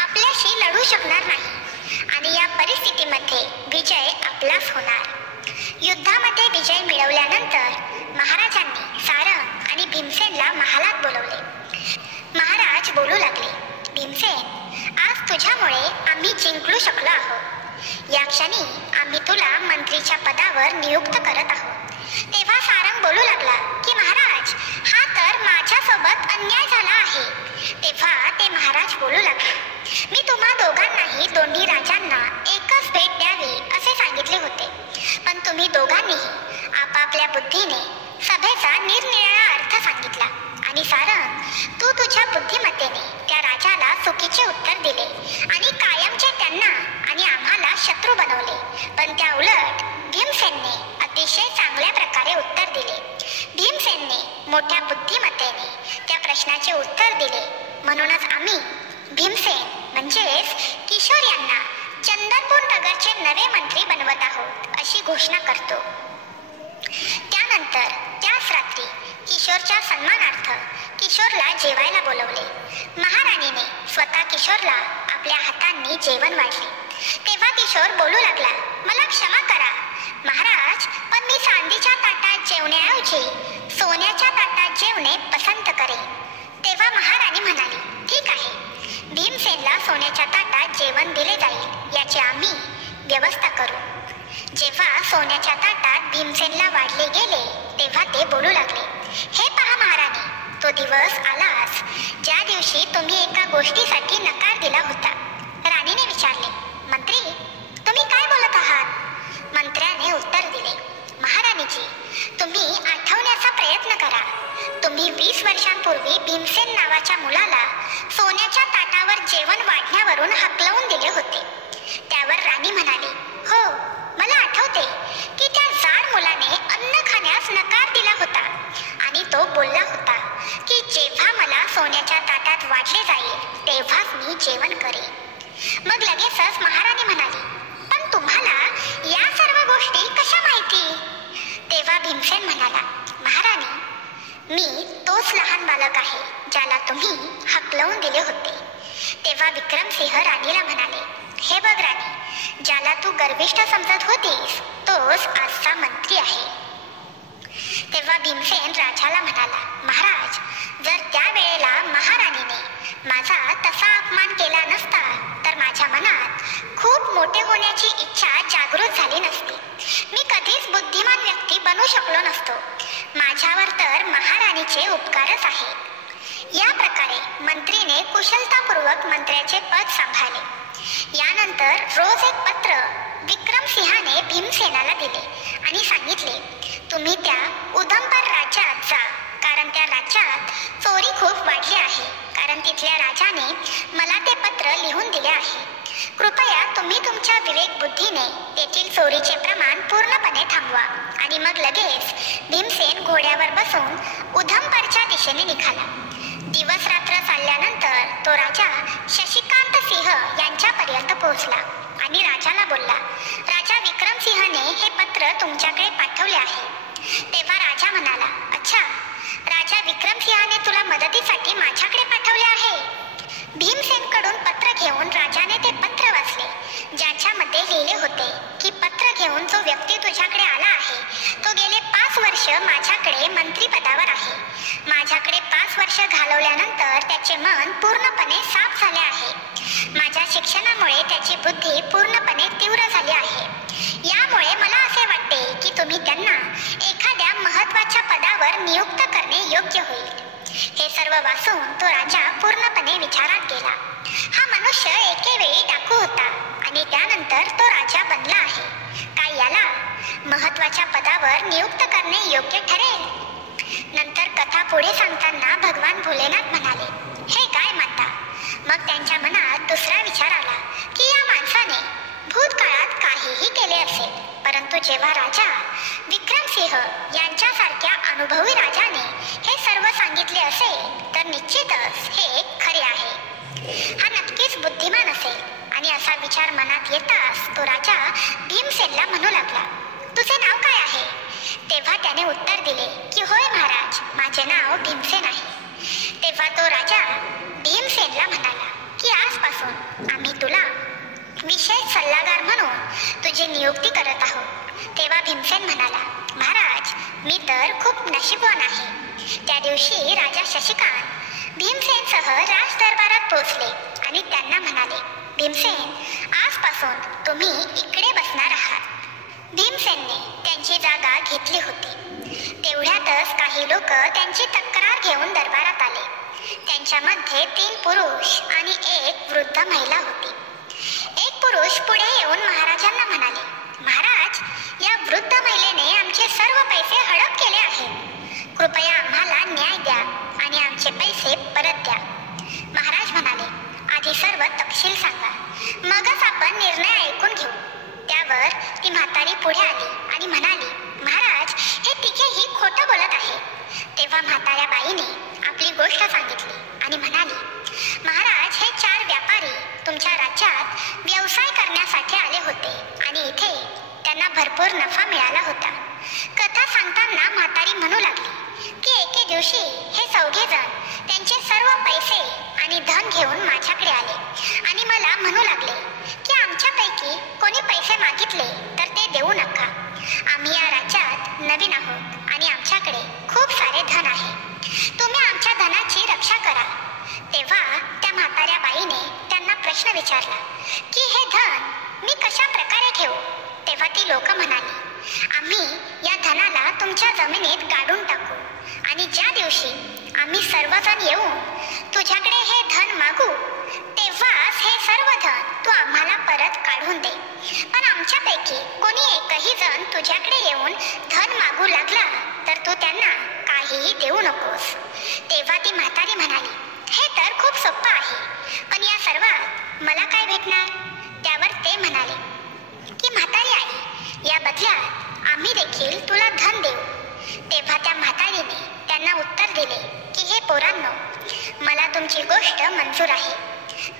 आपल्याशी लढू शकणार नाही आणि या परिस्थितीमध्ये विजय आपलाच होणार. युद्धामध्ये विजय मिळवल्यानंतर महाराजांनी सारंग आणि भीमसेनला महालात बोलवले. महाराज बोलू लागले, भीमसेन, आज तुझ्यामुळे आम्ही जिंकू शकलो आहोत. या क्षणी आम्ही तुला मंत्रीच्या पदावर नियुक्त करत आहोत. तेव्हा सारंग बोलू लागला की महाराज, हा तर माझ्यासोबत अन्याय झाला आहे. तेव्हा ते महाराज बोलू लागले, मी तुम्हा दोघांनाही दोन्ही राजांना एकच भेट द्यावी असे सांगितले होते. पण तुम्ही दोघांनीही आपापल्या बुद्धीने सभेचा निरनिराळा अर्थ सांगितला आणि सारंग, तू तुझ्या बुद्धिमत्तेने त्या राजाला चुकीचे उत्तर दिले आणि कायमचे त्यांना आणि आम्हाला शत्रू बनवले. पण त्या उलट भीमसेनने अतिशय चांगल्या प्रकारे उत्तर दिले. भीमसेनने मोठ्या बुद्धिमत्तेने त्या प्रश्नाचे उत्तर दिले. म्हणूनच आम्ही भीमसेन म्हणजेच किशोर यांना चंदनपूर नगरचे नवे मंत्री बनवत आहोत अशी घोषणा करतो. त्यानंतर त्याच रात्री किशोरच्या सन्मानार्थ किशोरला जेवायला बोलवले. महाराणीने स्वतः किशोरला आपल्या हातांनी जेवण वाढले. तेव्हा किशोर बोलू लागला, मला क्षमा करा महाराज, पण मी चांदीच्या ताटात जेवण्याऐवजी सोन्याच्या ताटात जेवणे पसंत करेन. तेव्हा महाराणी म्हणाली, ठीक आहे, भीमसेनला सोन्याच्या ताटात जेवण दिले जाईल याची आम्ही व्यवस्था करू. जेव्हा सोन्याच्या ताटात भीमसेनला वाढले गेले तेव्हा ते बोलू लागले, हे पहा महाराणी, तो दिवस आलाच ज्या दिवशी तुम्ही एका गोष्टीसाठी नकार दिला होता. राणीने विचारले, मंत्री तुम्ही काय बोलत आहात? मंत्र्याने उत्तर दिले, महाराणीजी, तुम्ही आठवण्याचा प्रयत्न करा. तुम्ही 20 वर्षांपूर्वी भीमसेन नावाच्या मुलाला सोन्याच्या ताटावर जेवण वाढण्यावरून हकलवून दिले होते. त्यावर राणी म्हणाली, हो, मला आठवते की त्या जाड मुलाने अन्न खाण्यास नकार दिला होता आणि तो बोलला होता की जेव्हा मला सोन्याच्या ताटात वाढले जाईल तेव्हाच मी जेवण करेन. मग लगेचच महाराणी म्हणाली, पण तुम्हाला या सर्व गोष्टी कशा माहिती? तेव्हा भीमसेन म्हणाला, महाराणी, मी तोच लहान बालक आहे ज्याला तुम्ही हकलवून दिले होते. तेव्हा विक्रमसिंह राणीला म्हणाले, हे बघ राणी, ज्याला तू गर्विष्ठ समजत होतीस तोच आजचा मंत्री आहे. तेव्हा भीमसेन राजाला म्हणाला, महाराज, जर त्या वेळेला महाराणीने माझा तसा अपमान केला नसता तर माझ्या मनात खूप मोठे होण्याची इच्छा जागृत झाली नसती. मी कधीच बुद्धिमान व्यक्ती बनू शकलो नसतो. माझ्यावर तर महाराणीचे उपकारच आहे. या प्रकारे मंत्रीने कुशलतापूर्वक मंत्र्याचे पद सांभाळले. यानंतर रोज एक पत्र विक्रमसिंहाने भीमसेनाला दिले आणि सांगितले, तुम्ही त्या उदंबर राज्यात जा, कारण त्या राज्यात चोरी खूप वाढली आहे. कारण तिथल्या राजाने मला ते पत्र लिहून दिले आहे. कृपया तुम्ही तुमच्या विवेक बुद्धीने तेथील चोरीचे प्रमाण पूर्णपणे थांबवा. आणि मग लगेच भीमसेन घोड्यावर बसून उधमपूरच्या दिशेने निघाला. दिवस रात्र चालल्यानंतर तो राजा शशिकांत सिंह यांच्यापर्यंत पोहोचला आणि राजाला बोलला, राजा विक्रमसिंहने हे पत्र तुमच्याकडे पाठवले आहे. तेव्हा राजा म्हणाला, अच्छा, राजा विक्रमसिंहाने तुला मदतीसाठी माझ्याकडे पाठवले आहे. भीमसेनकडून पत्र घेऊन राजाने ते पत्र वाचले, ज्याच्यामध्ये लिहिले होते की पत्र घेऊन जो व्यक्ती तुझ्याकडे आला आहे तो गेले 5 वर्ष माझ्याकडे मंत्रीपदावर आहे. माझ्याकडे 5 वर्ष घालवल्यानंतर त्याचे मन पूर्णपणे साफ झाले आहे. माझ्या शिक्षणामुळे त्याची बुद्धी पूर्णपणे तीव्र झाली आहे. यामुळे मला असे वाटते की तुम्ही त्यांना एखाद्या महत्त्वाच्या पदावर नियुक्त करणे योग्य होईल. हे सर्व वाचून तो राजा पूर्णपणे विचारात गेला. हा मनुष्य एकेवेळी डाकू होता आणि त्यानंतर तो राजा बनला आहे. काय याला महत्त्वाच्या पदावर नियुक्त करणे योग्य ठरेल? नंतर कथा पुढे सांगताना भगवान भोलेनाथ म्हणाले, हे काय माता? मग त्यांच्या मनात दुसरा विचार आला की या माणसाने भूतकाळात काहीही केले असेल, परंतु जेव्हा राजा विक्रमसिंह यांच्यासारख्या अनुभवी राजाने हे सर्व सांगितले असेल तर निश्चितच हे खरे आहे. हा नक्कीच बुद्धिमान असेल. आणि असा विचार मनात येताच तो राजा भीमसेनला म्हणू लागला, तुझे नाव काय आहे? तेव्हा त्याने उत्तर दिले की होय महाराज, माझे नाव भीमसेन आहे. तेव्हा तो राजा भीमसेनला म्हणाला की आजपासून आम्ही तुला विशेष सल्लागार म्हणून तुझी नियुक्ती करत आहोत. तेव्हा भीमसेन म्हणाला, महाराज, मी तर खूप नशीबवान आहे. त्या दिवशी राजा शशिकांत भीमसेनसह राज दरबारात पोहोचले आणि त्यांना म्हणाले, भीमसेन, आजपासून तुम्ही इकडे बसणार आहात. भीमसेनने त्यांची जागा घेतली होती. तेवढ्यातच काही लोक त्यांची तक्रार घेऊन दरबारात आले. त्यांच्यामध्ये 3 पुरुष आणि 1 वृद्ध महिला होती. एक पुरुष पुढे येऊन महाराजांना म्हणाले, महाराज, या वृद्ध महिलेने आमचे सर्व पैसे हडप केले आहेत. कृपया आम्हाला न्याय द्या आणि आमचे पैसे परत द्या. महाराज म्हणाले, आधी सर्व तपशील सांगा, मगच आपण निर्णय ऐकून घेऊ. त्यावर ती म्हातारी पुढे आली आणि म्हणाली, महाराज, हे तिघेही खोटं बोलत आहे. तेव्हा म्हाताऱ्या बाईने आपली गोष्ट सांगितली आणि म्हणाली, महाराज, हे 4 व्यापारी तुमच्या राज्यात व्यवसाय करण्यासाठी आले होते आणि इथे त्यांना भरपूर नफा मिळाला होता. कथा सांगताना म्हातारी म्हणू लागली की एके दिवशी हे 4घे जण धन घेऊन माझ्याकडे आले आणि मला म्हणू लागले की आमच्यापैकी कोणी पैसे मागितले तर ते देऊ नका. आम्ही या राज्यात नवीन आहोत आणि आमच्याकडे खूप सारे धन आहे. तुम्ही आमच्या धनाची रक्षा करा. तेव्हा त्या म्हाताऱ्या बाईने त्यांना प्रश्न विचारला की हे धन मी कशा प्रकारे घेऊ. तेव्हा ती लोक म्हणाली, आम्ही या धनाला तुमच्या जमिनीत गाडून टाकू आणि ज्या दिवशी आम्ही सर्वजण येऊन तुझ्याकडे हे धन मागू तेव्हाच हे सर्व धन तू आम्हाला परत काढून दे. पण आमच्यापैकी कोणी एकही जण तुझ्याकडे येऊन धन मागू लागला तर तू त्यांना काहीही देऊ नकोस. तेव्हा ती म्हातारी म्हणाली, हे तर खूप सोपं आहे, पण या सर्वात मला काय भेटणार. त्यावर ते म्हणाले की म्हातारी आई, या बदल्यात आम्ही देखील तुला धन देऊ. तेव्हा त्या म्हातारीने त्यांना उत्तर दिले की हे पोरांनो, मला तुमची गोष्ट मंजूर आहे.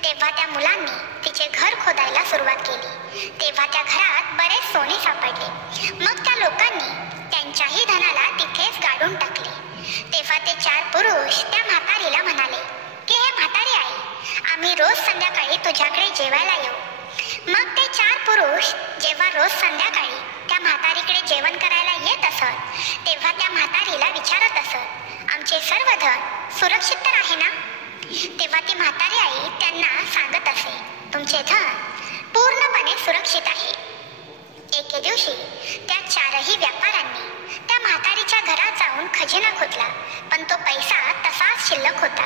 तेव्हा त्या मुलांनी तिचे घर खोदायला सुरुवात केली. तेव्हा त्या घरात बरेच सोने सापडले. मग त्या लोकांनी त्यांच्याही धनाला तिथेच गाडून टाकले. तेव्हा ते 4 पुरुष त्या म्हातारीला म्हणाले की हे म्हातारी आई, आम्ही रोज संध्याकाळी तुझ्याकडे जेवायला येऊ. मग ते 4 पुरुष जेव्हा रोज संध्याकाळी त्या म्हातारीकडे जेवण करायला येत असत तेव्हा त्या म्हातारीला विचारत असत, आमचे सर्व धन सुरक्षित तर आहे ना. तेव्हा ती म्हातारी आई त्यांना सांगत असे, तुमचे धन पूर्णपणे सुरक्षित आहे. एके दिवशी त्या 4ही व्यापाऱ्यांनी त्या म्हातारीच्या घरात जाऊन खजिना खोदला, पण तो पैसा तसाच शिल्लक होता.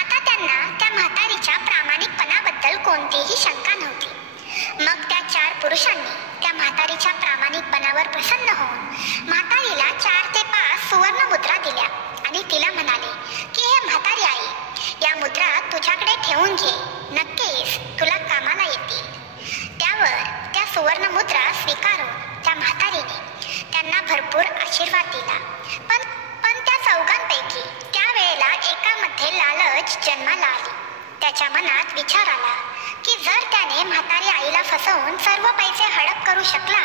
आता त्यांना त्या म्हातारीच्या प्रामाणिकपणाबद्दल कोणतीही शंका नव्हती. मग त्या 4 पुरुषांनी त्या म्हातारीच्या प्रामाणिकपणावर प्रसन्न होऊन म्हातारीला 4 ते 5 सुवर्ण मुद्रा दिल्या आणि तिला म्हणाले की हे म्हातारी आई, या मुद्रा तुझ्याकडे ठेवून घे, नक्कीच तुला कामाला येतील. त्यावर त्या सुवर्ण मुद्रा स्वीकारून त्या म्हातारीने त्यांना भरपूर आशीर्वाद दिला. पण त्या चौघांपैकी त्यावेळेला एकामध्ये लालच जन्माला आली. त्याच्या मनात विचार आला की जर त्याने म्हातारी आईला फसवून सर्व पैसे हडप करू शकला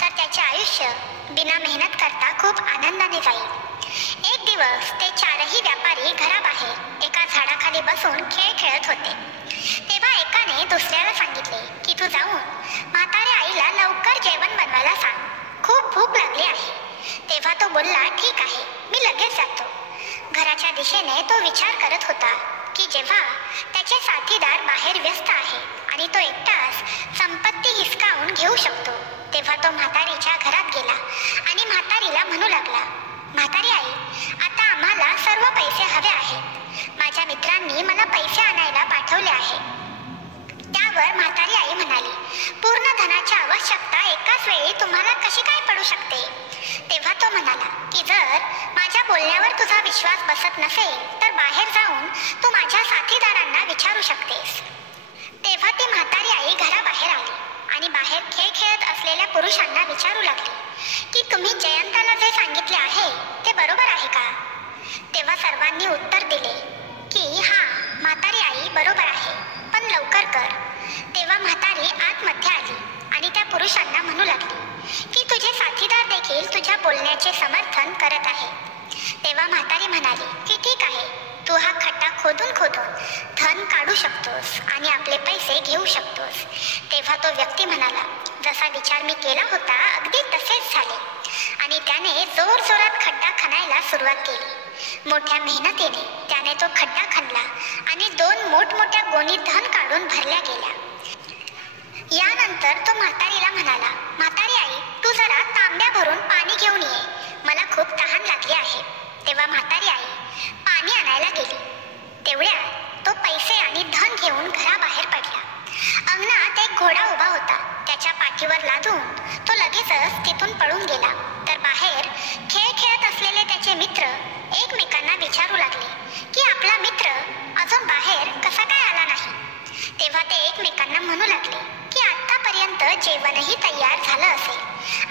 तर त्याचे आयुष्य बिना मेहनत करता खूप आनंदाने जाईल. एक दिवस ते 4ही व्यापारी घराबाहेर एका झाडाखाली बसून खेळ खेळत होते. तेव्हा एकाने दुसऱ्याला सांगितले की तू जाऊन म्हाताऱ्या आईला लवकर जेवण बनवायला सांग, खूप भूक लागली आहे. तेव्हा तो बोलला, ठीक आहे, मी लगेच जातो. घराच्या दिशेने तो विचार करत होता की जेव्हा त्याचे साथीदार बाहेर व्यस्त आहे आणि तो एकटाच संपत्ती हिसकावून घेऊ शकतो तेव्हा तो म्हातारीच्या घरात गेला आणि म्हातारीला म्हणू लागला, म्हातारी आई, आता आम्हाला सर्व पैसे हवे आहेत. माझ्या मित्रांनी मला पैसे आणायला पाठवले आहे. त्यावर म्हातारी आई म्हणाली, पूर्ण धनाची आवश्यकता एकाच वेळी तुम्हाला कशी काय पडू शकते. तेव्हा तो म्हणाला की जर माझ्या बोलण्यावर तुझा विश्वास बसत नसेल तर बाहेर जाऊन तू माझ्या साथीदारांना विचारू शकतेस. तेव्हा ती म्हातारी आई घराबाहेर आली आणि बाहेर खेळ खेळत असलेल्या पुरुषांना विचारू लागली की तुम्ही जयंताला जे सांगितले आहे ते बरोबर आहे का. तेव्हा सर्वांनी उत्तर दिले की हा म्हातारी आई बरोबर आहे, पण लवकर कर. तेव्हा म्हातारी आतमध्ये आली आणि त्या पुरुषांना म्हणू लागली की तुझे साथीदार देखील तुझ्या बोलण्याचे समर्थन करत आहे. तेव्हा म्हातारी म्हणाली की ठीक आहे, तू हा खड्डा खोदून खोदून धन काढू शकतोस आणि आपले पैसे घेऊ शकतोस. तेव्हा तो व्यक्ती म्हणाला, जसा विचार मी केला होता अगदी तसेच झाले. आणि त्याने जोरजोरात खड्डा खणायला सुरुवात केली. मोठ्या मेहनतीने त्याने तो खड्डा खणला आणि 2 मोठमोठ्या गोणी धन काढून भरल्या गेल्या. यानंतर तो म्हातारीला म्हणाला, म्हातारी आई, तू जरा तांब्या भरून पाणी घेऊन ये, मला खूप तहान लागली आहे. तेव्हा म्हातारी आई पाणी आणायला गेली. तेवढ्यात तो पैसे आणि धन घेऊन घराबाहेर पडला. अंगणात एक घोडा उभा होता. त्याच्या पाठीवर लादून तो लगेचच तिथून पळून गेला. तर बाहेर खेळ खेळत असलेले त्याचे मित्र एकमेकांना विचारू लागले की आपला मित्र अजून बाहेर कसा काय आला नाही. तेव्हा ते एकमेकांना म्हणू लागले की आतापर्यंत जेवणही तयार झालं असेल,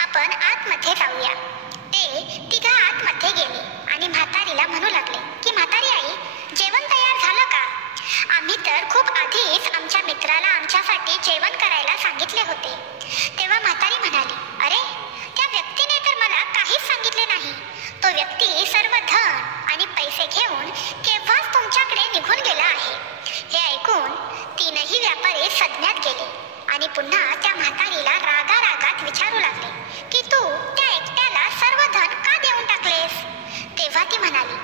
आपण आतमध्ये जाऊया. ते तिघा आतमध्ये गेले आणि म्हातारीला म्हणू लागले की म्हातारी आई, जेवण तयार झालं का. आम्ही तर खूप आधीच आमच्या मित्राला आमच्यासाठी जेवण करायला सांगितले होते. तेव्हा म्हातारी म्हणाली, अरे, त्या व्यक्तीने तर मला काहीच सांगितले नाही. तो व्यक्ती सर्व धन आणि पैसे घेऊन केव्हाच तुमच्याकडे निघून गेला आहे. आणि पुन्हा त्या म्हातारीला रागारागात विचारू लागले की तू त्या एकट्याला सर्व धन का देऊन टाकलेस? तेव्हा ती म्हणाली,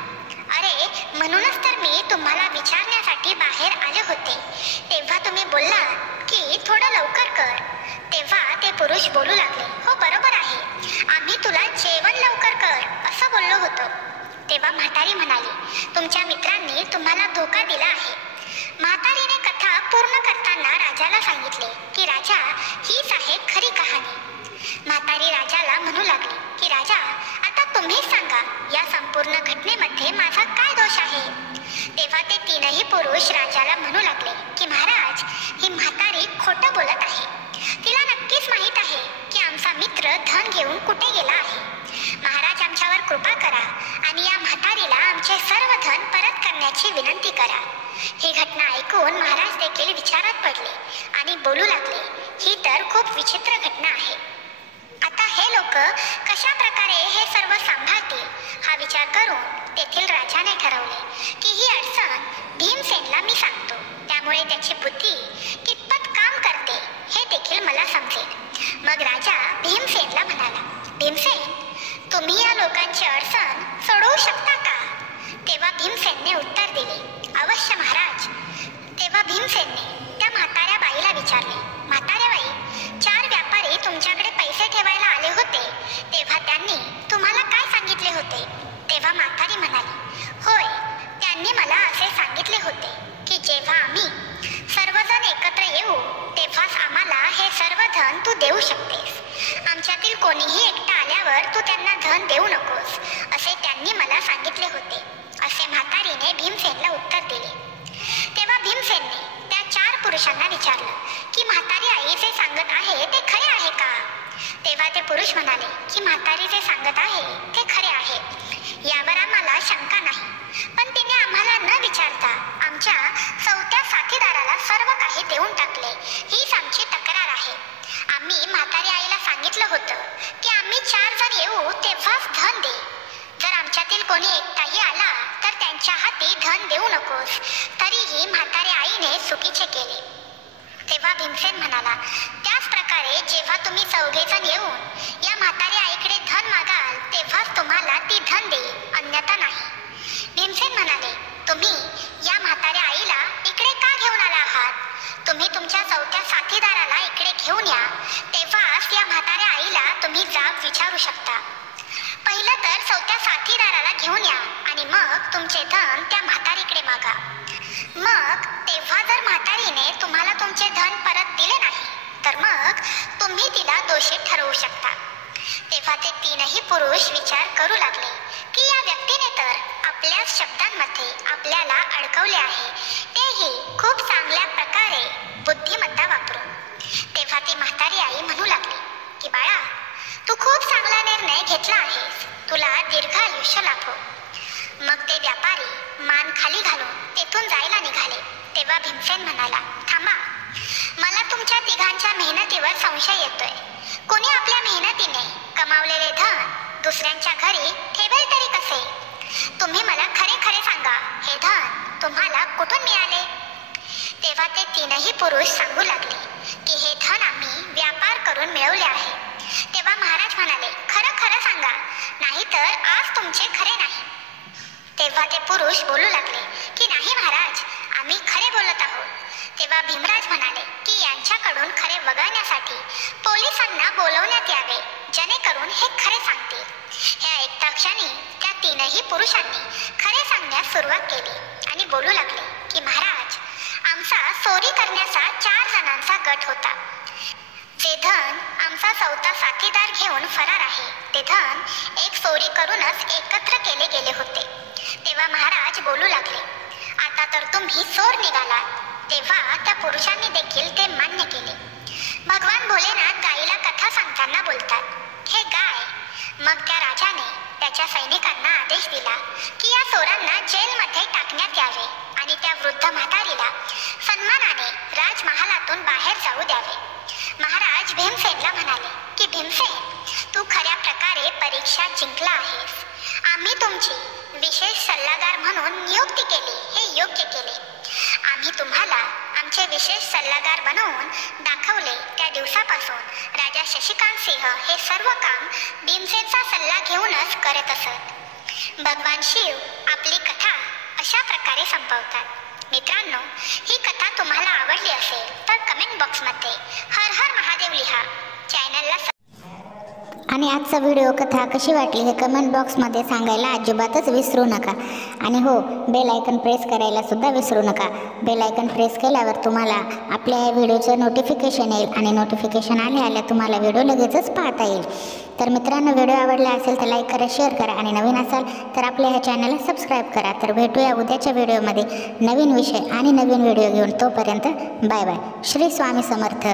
अरे म्हणूनच तर मी तुम्हाला विचारण्यासाठी बाहेर आले होते. तेव्हा तुम्ही बोललात की थोडं लवकर कर. तेव्हा ते पुरुष बोलू लागले, हो बरोबर आहे, आम्ही तुला जेवण लवकर कर असं बोललो होतो. तेव्हा म्हातारी म्हणाली, तुमच्या मित्रांनी तुम्हाला धोका दिला आहे. म्हातारीने कथा पूर्ण करताना राजाला सांगितले की राजा, हीच आहे खरी कहाणी. म्हातारी राजाला म्हणू लागली की राजा, आता तुम्हीच सांगा, या संपूर्ण घटनेमध्ये माझा काय दोष आहे? तेव्हा ते तीनही पुरुष राजाला म्हणू लागले की महाराज, ही म्हातारी खोटं बोलत आहे. तिला नक्कीच माहित आहे की आमचा मित्र धन घेऊन कुठे गेला आहे. महाराज, आमच्यावर कृपा करा आणि या म्हातारीला आमचे सर्व धन परत करण्याची विनंती करा. ही घटना ऐकून महाराज देखील विचारात पडले आणि बोलू लागले, ही तर खूप विचित्र घटना आहे. आता हे लोक कशा प्रकारे हे सर्व सांभाळतील हा विचार करून तेथील राजाने ठरवले की ही अडचण भीमसेनला मी सांगतो, त्यामुळे त्याची बुद्धी कितपत काम करते हे देखील मला समजेल. मग राजा भीमसेनला म्हणाला, भीमसेन, तुम्ही या लोकांची अडचण सोडवू शकता का? तेव्हा भीमसेनने उत्तर दिले, अवश्य महाराज. तेव्हा भीमसेनने त्या म्हाताऱ्या बाईला विचारले, म्हाताऱ्या बाई, 4 व्यापारी तुमच्याकडे पैसे ठेवायला आले होते, तेव्हा त्यांनी तुम्हाला काय सांगितले होते? तेव्हा म्हातारी म्हणाली, होय, त्यांनी मला असे सांगितले होते की जेव्हा आम्ही सर्वजण एकत्र येऊ तेव्हाच आम्हाला हे सर्व धन तू देऊ शकतेस. आमच्यातील कोणीही एकटा आल्यावर तू त्यांना धन देऊ नकोस असे त्यांनी मला सांगितले होते, असे म्हातारीने भीमसेनला उत्तर दिले. तेव्हा भीमसेनने त्या 4 पुरुषांना विचारलं की म्हातारी आई जे सांगत आहे ते खरे आहे का? तेव्हा ते पुरुष म्हणाले की म्हातारी जे सांगत आहे ते खरे आहे, यावर आम्हाला शंका नाही. पण तिने आम्हाला न विचारता आमच्या 4थ्या साथीदाराला सर्व काही देऊन टाकले, हीच आमची तक्रार आहे. आम्ही म्हातारी आईला सांगितलं होतं की आम्ही 4 जण येऊ तेव्हाच धन दे. जर आमच्यातील कोणी एकटाही आला तर त्यांच्या हाती धन देऊ नकोस. तरीही म्हातारी आईने चुकीचे केले. तेव्हा भीमसेन म्हणाला, त्याच प्रकारे जेव्हा तुम्ही 4घे जण येऊन या म्हातारी आईकडे धन मागाल तेव्हाच तुम्हाला ती धन देईल, अन्यथा नाही. भीमसेन म्हणाले, तुम्ही या म्हाताऱ्या आईला इकडे का घेऊन आला आहात? तुम्ही तुमच्या 4थ्या साथीदाराला इकडे घेऊन या, तेव्हाच या म्हाताऱ्या आईला तुम्ही जाब विचारू शकता. पहिलं तर 4थ्या साथीदाराला घेऊन या आणि मग तुमचे धन त्या म्हातारीकडे मागा. मग तेव्हा जर म्हातारीने तुम्हाला तुमचे धन परत दिले नाही तर मग तुम्ही तिला दोषी ठरवू शकता. तेव्हा ते तीनही पुरुष विचार करू लागले की या व्यक्तीने तर आपल्याच शब्दांमध्ये आपल्याला अडकवले आहे, तेही खूप चांगल्या प्रकारे बुद्धिमत्ता वापरून. तेव्हा ती म्हातारी आई म्हणू लागली की बाळा, तू खूप चांगला निर्णय घेतला आहेस, तुला दीर्घ आयुष्य लाभो. मग ते व्यापारी मान खाली घालून तेथून जायला निघाले. तेव्हा भीमसेन म्हणाला, थांबा, मला तुमच्या तिघांच्या मेहनतीवर संशय येतोय. कोणी आपल्या मेहनतीने कमावलेले धन दुसऱ्यांच्या घरी ठेवेल तरी कसे? तुम्ही मला खरे खरे सांगा, हे धन तुम्हाला कुठून मिळाले? तेव्हा ते तीनही पुरुष सांगू लागले की हे धन आम्ही व्यापार करून मिळवले आहे. तेव्हा महाराज म्हणाले, खरं खरं सांगा, नाहीतर आज तुमचे खरे नाही. तेव्हा ते पुरुष बोलू लागले की नाही महाराज, आम्ही खरे बोलत आहोत. तेव्हा भीमराज म्हणाले की यांच्याकडून खरे वगळण्यासाठी पोलिसांना बोलवण्यात यावे, जेणेकरून हे खरे सांगतील. हे ऐकता क्षणी त्या तीनही पुरुषांनी खरे सांगण्यास सुरुवात केली आणि बोलू लागले की महाराज, आमचा चोरी करण्याचा 4 जणांचा गट होता. जे धन आमचा 4था साथीदार घेऊन फरार आहे ते धन एक चोरी करूनच एकत्र केले गेले होते. तेव्हा महाराज बोलू लागले, आता तर तुम्ही चोर निघालात. तेव्हा त्या पुरुषांनी देखील ते मान्य केले. भगवान भोलेनाथ गायीला कथा सांगताना बोलतात, हे गाय. मग त्या राजाने त्याच्या सैनिकांना आदेश दिला की या चोरांना जेलमध्ये टाकण्यात यावे आणि त्या वृद्ध म्हातारीला सन्मानाने राजमहालातून बाहेर जाऊ द्यावे. महाराज भीमसेनला म्हणाले की भीमसेन, तू खऱ्या प्रकारे परीक्षा जिंकला आहेस. आम्ही तुमची विशेष सल्लागार म्हणून नियुक्ती केली, हे योग्य केले. आम्ही तुम्हाला आमचे विशेष सल्लागार बनवून दाखवले त्या दिवसापासून राजा शशिकांत सिंह हे सर्व काम भीमसेनचा सल्ला घेऊनच करत असत। भगवान शिव आपली कथा अशा प्रकारे संपवतात। मित्रांनो, ही कथा तुम्हाला आवडली असेल तर कमेंट बॉक्समध्ये हर हर महादेव लिहा। चॅनलला आणि आजचा व्हिडिओ कथा कशी वाटली हे कमेंट बॉक्समध्ये सांगायला अजिबातच विसरू नका। आणि हो, बेल आयकन प्रेस करायला सुद्धा विसरू नका। बेल आयकन प्रेस केल्यावर तुम्हाला आपल्या या व्हिडिओचं नोटिफिकेशन येईल आणि नोटिफिकेशन आल्या तुम्हाला व्हिडिओ लगेचच पाहता येईल। तर मित्रांनो, व्हिडिओ आवडला असेल तर लाईक करा, शेअर करा आणि नवीन असाल तर आपल्या ह्या चॅनलला सबस्क्राईब करा। तर भेटूया उद्याच्या व्हिडिओमध्ये नवीन विषय आणि नवीन व्हिडिओ घेऊन। तोपर्यंत बाय बाय। श्री स्वामी समर्थ।